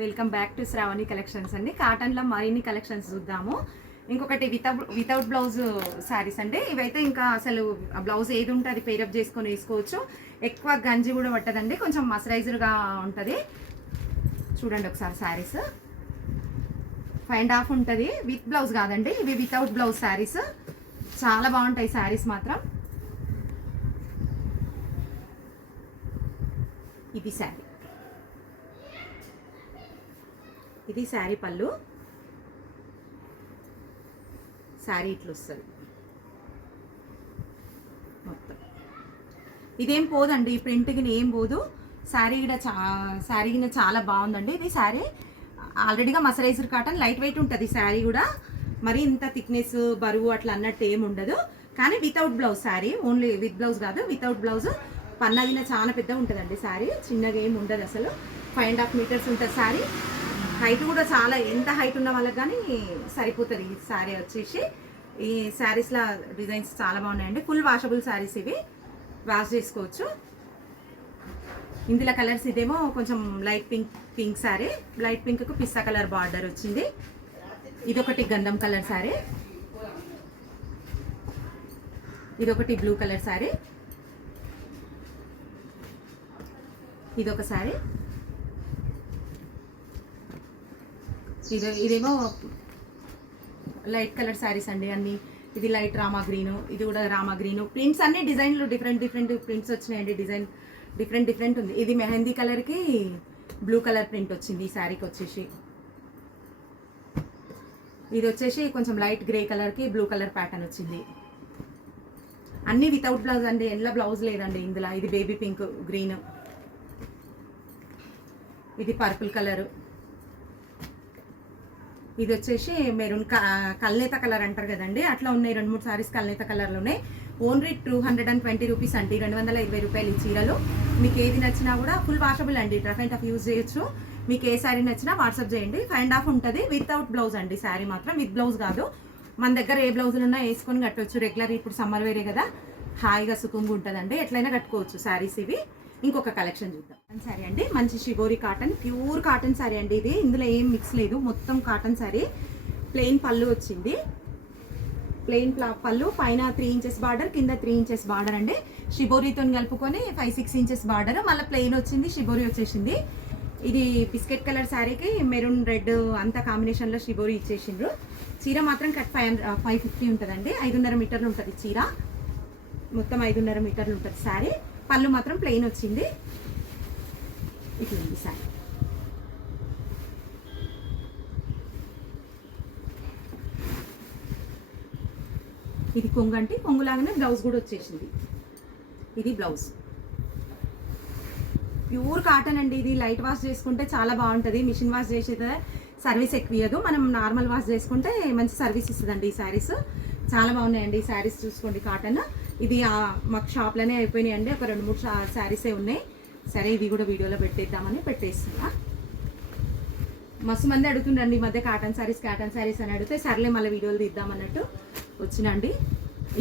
Welcome back to Shravani collections అండి. కాటన్లో మరిన్ని కలెక్షన్స్ చూద్దాము. ఇంకొకటి వితౌట్ బ్లౌజ్ శారీస్ అండి. ఇవైతే ఇంకా అసలు బ్లౌజ్ ఏది ఉంటే అది పేరప్ చేసుకొని వేసుకోవచ్చు. ఎక్కువ గంజి కూడా పట్టదండి, కొంచెం మసరైజర్గా ఉంటుంది. చూడండి ఒకసారి శారీస్ 5.5 ఉంటుంది. విత్ బ్లౌజ్ కాదండి, ఇవి వితౌట్ బ్లౌజ్ శారీస్. చాలా బాగుంటాయి శారీస్ మాత్రం. ఇది శారీ, ఇది శారీ పళ్ళు. శారీ ఇట్లా వస్తుంది మొత్తం. ఇదేం పోదండి, ప్రింట్కి ఏం పోదు. శారీ కూడా శారీ కూడా చాలా బాగుందండి. ఇది శారీ ఆల్రెడీగా మసరైజర్ కాటన్, లైట్ వెయిట్ ఉంటుంది శారీ కూడా. మరి ఇంత థిక్నెస్ బరువు అట్లా అన్నట్టు ఏం ఉండదు. కానీ without blouse sari, only with blouse కాదు, వితౌట్ బ్లౌజ్. పన్నదిన చాలా పెద్ద ఉంటుందండి శారీ, చిన్నగా ఏమి ఉండదు అసలు. 5.5 మీటర్స్ ఉంటుంది శారీ. హైట్ కూడా చాలా, ఎంత హైట్ ఉన్న వాళ్ళకి కానీ సరిపోతుంది ఈ శారీ వచ్చేసి. ఈ శారీస్లో డిజైన్స్ చాలా బాగున్నాయండి. ఫుల్ వాషబుల్ శారీస్ ఇవి, వాష్ చేసుకోవచ్చు. ఇందులో కలర్స్ ఇదేమో కొంచెం లైట్ పింక్ శారీ, లైట్ పింక్కు పిస్తా కలర్ బార్డర్ వచ్చింది. ఇదొకటి గంధం కలర్ శారీ, ఇదొకటి బ్లూ కలర్ శారీ, ఇదొక శారీ, ఇదేమో లైట్ కలర్ శారీస్ అండి అన్ని. ఇది లైట్ రామా గ్రీను, ఇది కూడా రామా గ్రీను. ప్రింట్స్ అన్ని డిజైన్లు డిఫరెంట్ ప్రింట్స్ వచ్చినాయండి. డిజైన్ డిఫరెంట్ ఉంది. ఇది మెహందీ కలర్కి బ్లూ కలర్ ప్రింట్ వచ్చింది ఈ శారీకి వచ్చేసి. ఇది వచ్చేసి కొంచెం లైట్ గ్రే కలర్కి బ్లూ కలర్ ప్యాటర్న్ వచ్చింది. అన్నీ వితౌట్ బ్లౌజ్ అండి, ఎల్ల బ్లౌజ్ లేదండి ఇందులో. ఇది బేబీ పింక్ గ్రీన్, ఇది పర్పుల్ కలరు, ఇది వచ్చేసి మెరూన్ కల్నేత కలర్ అంటారు కదండి, అట్లా ఉన్నాయి. 2-3 సారీస్ కల్నేత కలర్లు ఉన్నాయి. ఓన్లీ 220 రూపీస్ అండి, 220 రూపాయలు ఈ చీరలు. మీకు ఏది నచ్చినా కూడా ఫుల్ వాషబుల్ అండి, రఫ్ అండ్ టఫ్ యూజ్ చేయొచ్చు. మీకు ఏ శారీ నచ్చినా వాట్సాప్ చేయండి. 5.5 ఉంటుంది. వితౌట్ బ్లౌజ్ అండి శారీ మాత్రం, విత్ బ్లౌజ్ కాదు. మన దగ్గర ఏ బ్లౌజులు ఉన్నా వేసుకొని కట్టవచ్చు. రెగ్యులర్ ఇప్పుడు సమ్మర్ వేరే కదా, హాయిగా సుఖంగా ఉంటుందండి. ఎట్లయినా కట్టుకోవచ్చు శారీస్ ఇవి. ఇంకొక కలెక్షన్ చూద్దాం. శారీ అండి, మంచి shibori cotton, pure cotton sari అండి ఇది. ఇందులో ఏం మిక్స్ లేదు, మొత్తం కాటన్ శారీ. ప్లెయిన్ పళ్ళు వచ్చింది, ప్లెయిన్ పళ్ళు, పైన 3 ఇంచెస్ బార్డర్, కింద 3 ఇంచెస్ బార్డర్ అండి. షిబోరితో కలుపుకొని 5-6 ఇంచెస్ బార్డర్, మళ్ళీ ప్లెయిన్ వచ్చింది, షిబోరి వచ్చేసింది. ఇది బిస్కెట్ కలర్ శారీకి మెరూన్ రెడ్ అంతా కాంబినేషన్లో షిబోరి ఇచ్చేసిండ్రు. చీర మాత్రం కట్ 550 ఉంటుందండి. 5.5 మీటర్లు ఉంటుంది చీర, మొత్తం 5.5 మీటర్లు ఉంటుంది శారీ. పళ్ళు మాత్రం ప్లెయిన్ వచ్చింది. ఇట్లా ఉంది శారీ. ఇది కొంగంటి, కొంగులాగానే బ్లౌజ్ కూడా వచ్చేసింది. ఇది బ్లౌజ్. ప్యూర్ కాటన్ అండి ఇది. లైట్ వాష్ చేసుకుంటే చాలా బాగుంటుంది. మిషన్ వాష్ చేసేది సర్వీస్ ఎక్కువ ఇవ్వదు, మనం నార్మల్ వాష్ చేసుకుంటే మంచి సర్వీస్ ఇస్తుందండి ఈ శారీస్. చాలా బాగున్నాయండి ఈ శారీస్. చూసుకోండి కాటన్. ఇది మాకు షాప్లోనే అయిపోయినాయండి, ఒక 2-3 శారీసే ఉన్నాయి. సరే ఇది కూడా వీడియోలో పెట్టేద్దామని పెట్టేస్తున్నా. మస్తు మంది అడుగుతుండండి ఈ మధ్య కాటన్ శారీస్ అని అడిగితే సర్లే మళ్ళీ వీడియోలు తీద్దామన్నట్టు వచ్చినండి.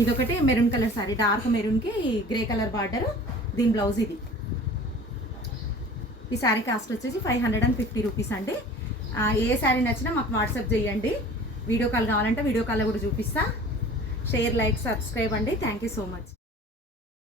ఇదొకటి మెరూన్ కలర్ శారీ, డార్క్ మెరూన్కి గ్రే కలర్ బార్డర్, దీని బ్లౌజ్ ఇది. ఈ శారీ కాస్ట్ వచ్చేసి 550 రూపీస్ అండి. ఏ శారీ నచ్చినా మాకు వాట్సాప్ చేయండి. వీడియో కాల్ కావాలంటే వీడియో కాల్లో కూడా చూపిస్తా. షేర్, లైక్, సబ్స్క్రైబ్ అండి. Thank you so much.